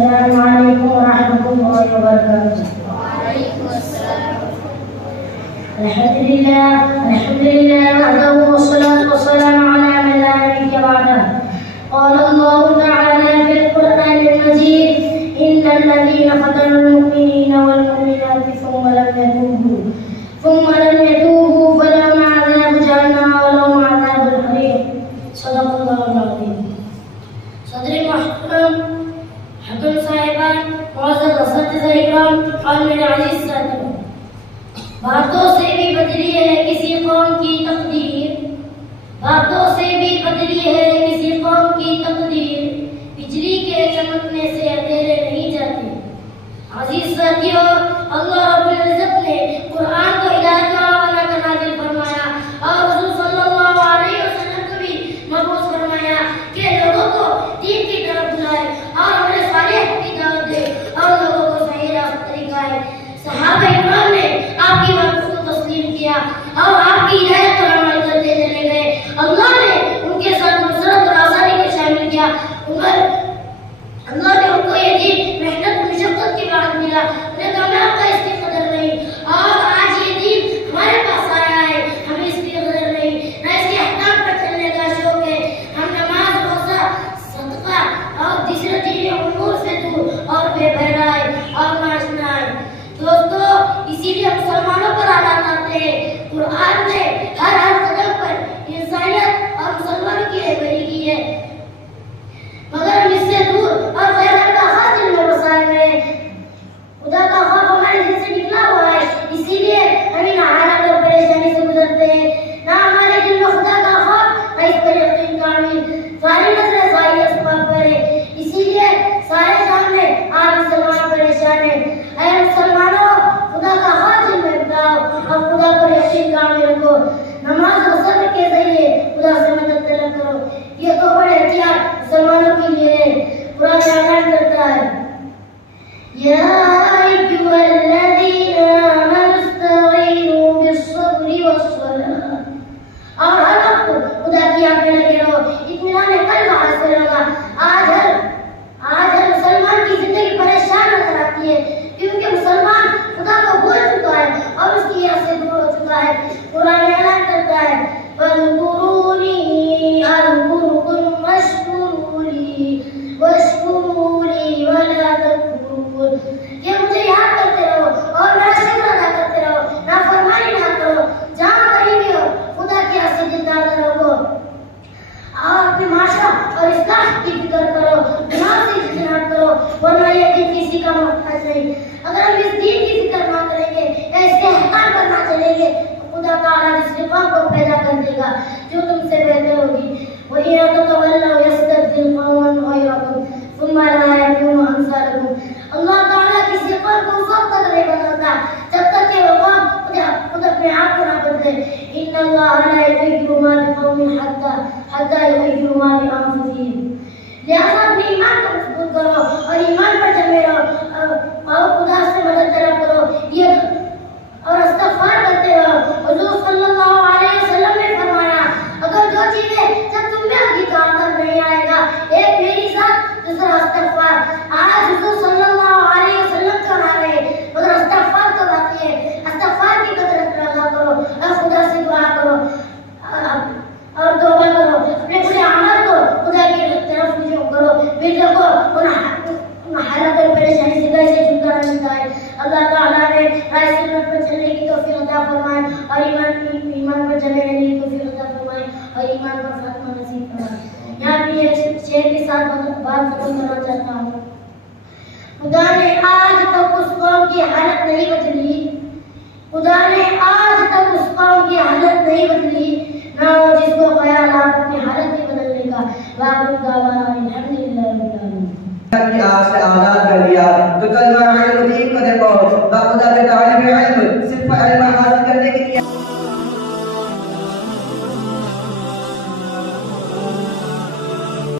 अस्सलामु अलैकुम वरहमतुल्लाहि वबरकातुहू। अल्हम्दुलिल्लाह वस्सलातु वस्सलामु अला मन ला नबिय्य बअदह। क़ाल अल्लाहु तआला फ़िल क़ुरआनिल मजीद इन्नल लज़ीना फ़तनुल मुमिनीना वल मुमिनाति थुम्मा lam यतूबू फलहुम अज़ाबु जहन्नम व लहुम अज़ाबुल हरीक़। सदक़ल्लाहुल अज़ीम। सदर मुहतरम, हक़ीक़ साहिबान, मुअज़्ज़ज़ असतिज़ा इकराम और मेरे अज़ीज़ साथियों, बातों से भी बदली है किसी कौम की तकदीर, बातों से भी बदली है किसी कौम की तकदीर, बिजली के चमकने से अंधेरे नहीं जाते। अज़ीज़ साथियों, अल्लाह रब्बुल इज़्ज़त ने कुरान को हिदायत का बनाकर नाज़िल फरमाया और हुज़ूर सल्लल्लाहु अलैहि वसल्लम को भी मबऊस फरमाया कि लोगों को दीन की तरफ बुलाए और उन्हें सालिह की दावत दे और लोगों को सही रास्ते दिखाए। सहाबा इकराम ने आपकी बात को तस्लीम किया और आपकी हिदायत पर अमल करते चले गए। अल्लाह ने उनके साथ नुसरत और आसानी को शामिल किया। अल्लाह ने उनको ये दीन मेहनत और मशक्कत के बाद मिला, उन्हें कामयाब का इसकी कदर नहीं। और आज ये दीन हमारे पास आया है, हमें इसकी कदर नहीं, ना इसके अहकाम पर चलने का शौक है। हम नमाज, रोज़ा, सदका और दूसरे दीनी उमूर से दूर और बेबहरा है और नाशना है। दोस्तों, इसीलिए मुसलमानों पर आलात आते हैं। कुरान ने हर कदम पर इंसानियत और मुसलमानों की रहबरी की है, मगर हम इससे दूर और गैर का हासिल में वसाए हुए हैं। खुदा का खौफ हमारे दिल से निकला हुआ है, इसीलिए हम इन हालात और परेशानी से गुजरते हैं। ना हमारे दिल में खुदा का खौफ, ना इस पर यकीन कामिल, सारी नजरें ज़ाहिर असबाब पर है, इसीलिए सारे सामने आज मुसलमान परेशान है। ऐ मुसलमानों, खुदा का खौफ दिल में बिठाओ और खुदा पर यकीन कामिल रखो। नमाज और सब्र के जरिए खुदा से मदद तलब करो। ये तो बड़े हथियार मुसलमानों के लिए है। कुरान ऐलान करता है, या अय्युहल्लज़ीना आमनू इस्तईनू बिस्सब्रि वस्सलाह। और हर वक्त खुदा की आग में लगे रहो, इत्मीनान कल्ब हासिल होगा। आज हर मुसलमान की जिंदगी परेशान नजर आती है, क्योंकि मुसलमान खुदा को भूल चुका है और उसकी याद से दूर हो चुका है। कुरान ऐलान करता है, फ़ज़्कुरूनी अज़्कुरुकुम वश्कुरूली वला तकफुरून। ये मुझे याद करते रहो और मेरा शुक्र अदा करते रहो, नाफरमानी ना करो। जहाँ कहीं भी हो, खुदा की याद से दिलदार रहो और अपने माशा और इस्लाह की फिक्र करो, गुनाह से इज्तनाब करो, वरना ये दिन किसी का मोहताज नहीं। अगर हम इस दीन की फिक्र ना करेंगे या इसके अहकाम पर ना चलेंगे, तो खुदा ताला जिसके पाप को पैदा कर देगा जो तुमसे बेहतर होगी। वही यतवल्लौ यस्तबदिल कौमन गयरकुम सुम्मा ला यकूनु अमसालकुम। अल्लाह ताला किसी कौम को उस वक्त तक नहीं बदलता जब तक कि वो कौम खुद अपने आप को ना बदले। इन्नल्लाह ला युग़य्यिरु मा बिक़ौमिन हत्ता युग़य्यिरु मा बिअन्फुसिहिम। लिहाजा अपने ईमान को मजबूत करो और ईमान पर जमे रहो और खुदा से मदद तलब करो ये और इस्तिग़फ़ार करते रहो। हुज़ूर सल्लल्लाहु अलैहि वसल्लम ने फरमाया, अगर दो चीजें जब तुम में होगी तो आदम नहीं आएगा, एक मेरी साथ, दूसरा इस्तिग़फ़ार। आज हुज़ूर सल्लल्लाहु अलैहि वसल्लम तो ना रहे, मगर इस्तिग़फ़ार तो बाकी है। इस्तिग़फ़ार की कसरत पैदा करो और खुदा से दुआ करो और तौबा करो। अपने बुरे अमल को खुदा की तरफ रुजू करो, फिर देखो उन हालत और परेशानी से कैसे छुटकारा मिलता है। अल्लाह ताला ने राह सुन्नत पर चलने की तौफीक अता फरमाए और ईमान पर जमे रहने की तौफीक अता फरमाए और ईमान पर खात्मा नसीब फरमाए। यहाँ पे एक शेर के साथ बात खत्म करना चाहता हूँ। खुदा ने आज तक उस कौम की हालत नहीं बदली, खुदा ने आज तक उस कौम की हालत नहीं बदली, ना वो जिसको ख्याल आप अपनी हालत नहीं बदलने का। वाक़िअ दावाना अल्हम्दुलिल्लाह रब्बिल आलमीन। की आग से आज़ाद